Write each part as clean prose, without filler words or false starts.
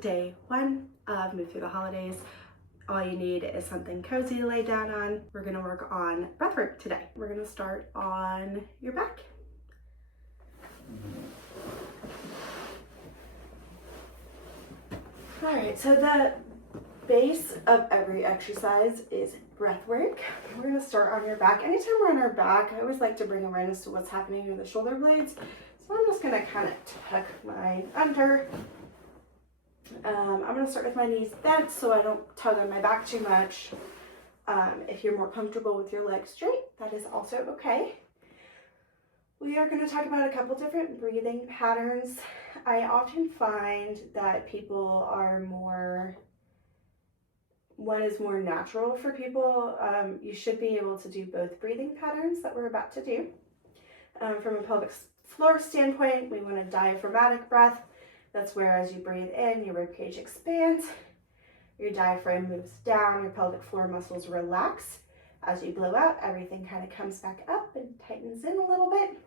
day 1 of Move Through the Holidays. All you need is something cozy to lay down on. We're gonna work on breathwork today. We're gonna start on your back. All right, so the base of every exercise is breath work. We're gonna start on your back. Anytime we're on our back, I always like to bring awareness to what's happening in the shoulder blades. So I'm just gonna kind of tuck mine under. I'm gonna start with my knees bent so I don't tug on my back too much. If you're more comfortable with your legs straight, that is also okay. We are going to talk about a couple different breathing patterns. I often find that people are one is more natural for people. You should be able to do both breathing patterns that we're about to do. From a pelvic floor standpoint, we want a diaphragmatic breath. That's where as you breathe in, your ribcage expands, your diaphragm moves down, your pelvic floor muscles relax. As you blow out, everything kind of comes back up and tightens in a little bit.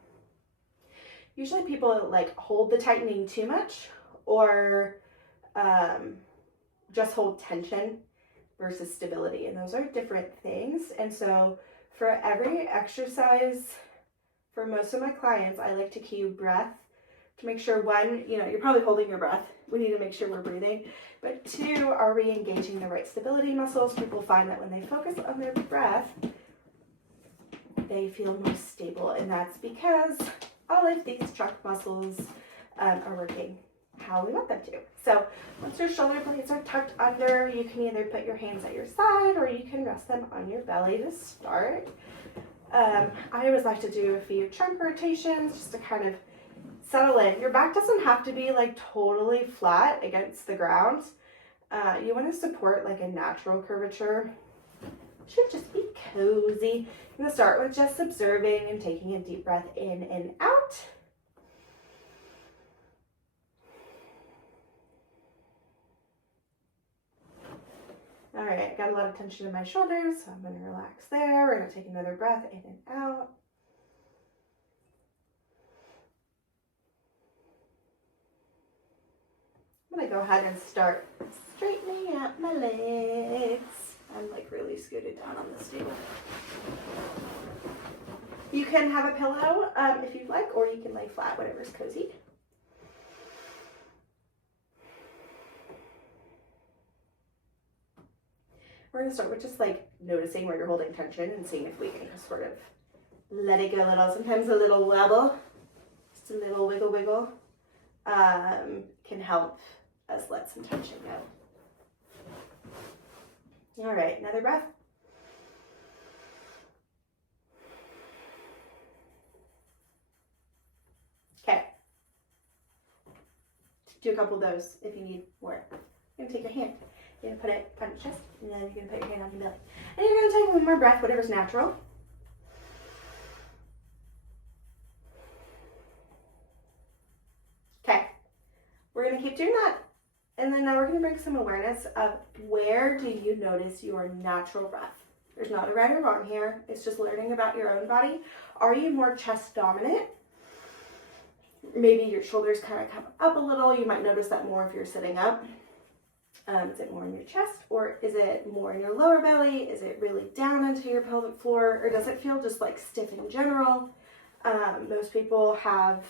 Usually people like hold the tightening too much or just hold tension versus stability, and those are different things. And so for every exercise, for most of my clients, I like to cue breath to make sure, one, you're probably holding your breath. We need to make sure we're breathing. But two, are we engaging the right stability muscles? People find that when they focus on their breath, they feel more stable. And that's because all of these trunk muscles are working how we want them to. So once your shoulder blades are tucked under, you can either put your hands at your side or you can rest them on your belly to start. I always like to do a few trunk rotations just to kind of settle in. Your back doesn't have to be like totally flat against the ground. You want to support like a natural curvature. It should just be cozy. I'm going to start with just observing and taking a deep breath in and out. All right, I got a lot of tension in my shoulders, so I'm going to relax there. We're going to take another breath in and out. I'm gonna go ahead and start straightening out my legs. I'm like really scooted down on this table. You can have a pillow if you'd like, or you can lay flat, whatever's cozy. We're gonna start with just like noticing where you're holding tension and seeing if we can just sort of let it go a little. Sometimes a little wobble, just a little wiggle, can help us let some tension go. All right, another breath. Okay. Do a couple of those if you need more. You're gonna take your hand, you're gonna put it on your chest, and then you're gonna put your hand on your belly. And you're gonna take one more breath, whatever's natural. Okay, we're gonna keep doing that. And then now we're going to bring some awareness of where do you notice your natural breath. There's not a right or wrong here. It's just learning about your own body. Are you more chest dominant? Maybe your shoulders kind of come up a little. You might notice that more if you're sitting up. Is it more in your chest, or is it more in your lower belly? Is it really down into your pelvic floor, or does it feel just like stiff in general? Most people have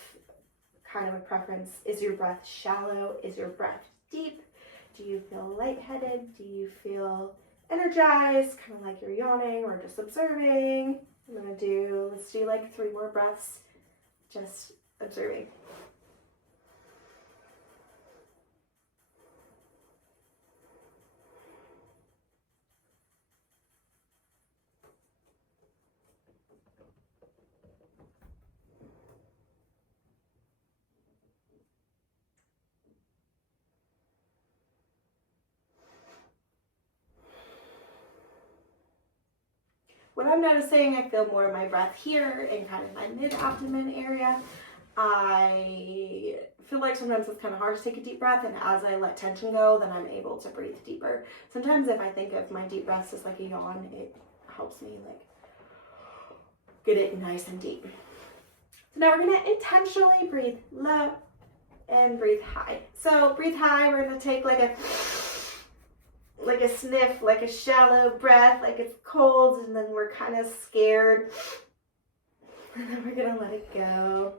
kind of a preference. Is your breath shallow? Is your breath deep? Do you feel lightheaded? Do you feel energized, kind of like you're yawning or just observing? Let's do like 3 more breaths, just observing. What I'm noticing, I feel more of my breath here in kind of my mid-abdomen area. I feel like sometimes it's kind of hard to take a deep breath, and as I let tension go, then I'm able to breathe deeper. Sometimes if I think of my deep breaths as like a yawn, it helps me like get it nice and deep. So now we're gonna intentionally breathe low and breathe high. So breathe high, we're gonna take like a sniff, like a shallow breath, like it's cold, and then we're kind of scared. And then we're gonna let it go.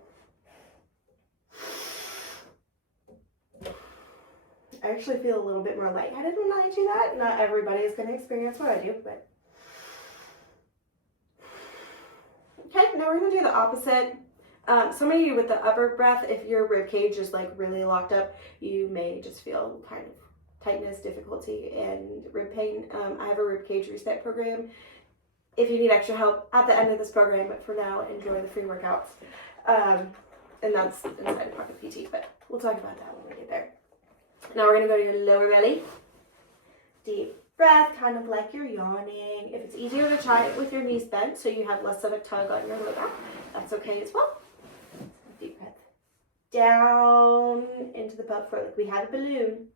I actually feel a little bit more lightheaded when I do that. Not everybody is gonna experience what I do, but. Okay, now we're gonna do the opposite. Some of you with the upper breath, if your rib cage is like really locked up, you may just feel kind of tightness, difficulty, and rib pain. I have a rib cage reset program. If you need extra help at the end of this program, but for now, enjoy the free workouts. And that's inside of Pocket PT, but we'll talk about that when we get there. Now we're gonna go to your lower belly. Deep breath, kind of like you're yawning. If it's easier to try it with your knees bent so you have less of a tug on your low back, that's okay as well. Deep breath. Down into the pelvic floor like we had a balloon.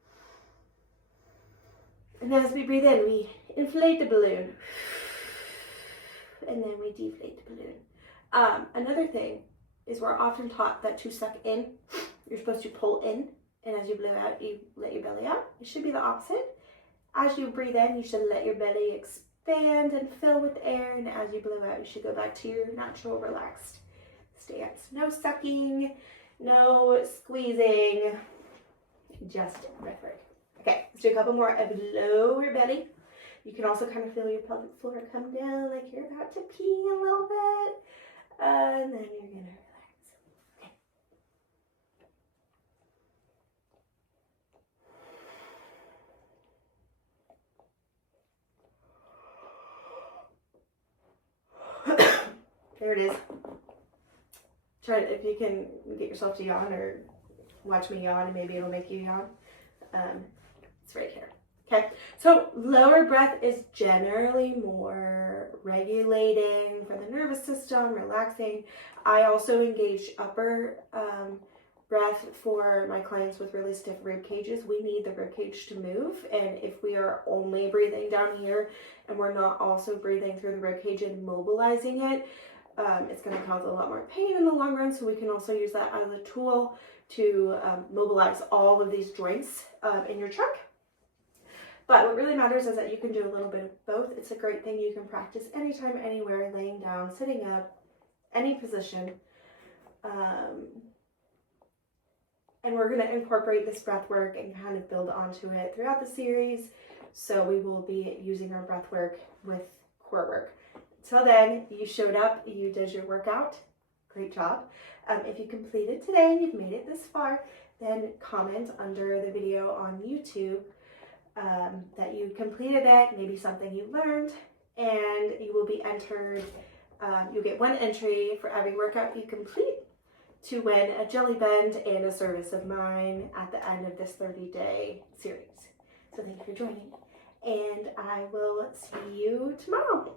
And as we breathe in, we inflate the balloon. And then we deflate the balloon. Another thing is we're often taught that to suck in, you're supposed to pull in. And as you blow out, you let your belly out. It should be the opposite. As you breathe in, you should let your belly expand and fill with air. And as you blow out, you should go back to your natural relaxed stance. No sucking, no squeezing, just breathwork. Okay, let's do a couple more of lower belly. You can also kind of feel your pelvic floor come down like you're about to pee a little bit. And then you're going to relax. Okay. There it is. Try it if you can get yourself to yawn or watch me yawn, and maybe it'll make you yawn. It's right here. Okay, so lower breath is generally more regulating for the nervous system, relaxing. I also engage upper breath for my clients with really stiff rib cages. We need the rib cage to move, and if we are only breathing down here and we're not also breathing through the rib cage and mobilizing it, it's going to cause a lot more pain in the long run. So we can also use that as a tool to mobilize all of these joints in your trunk. But what really matters is that you can do a little bit of both. It's a great thing you can practice anytime, anywhere, laying down, sitting up, any position. And we're going to incorporate this breath work and kind of build onto it throughout the series. So we will be using our breath work with core work. Till then, you showed up, you did your workout. Great job. If you completed today and you've made it this far, then comment under the video on YouTube that you completed it, maybe something you learned, and you will be entered. You'll get one entry for every workout you complete to win a Jellie Bend and a service of mine at the end of this 30-day series. So thank you for joining, and I will see you tomorrow.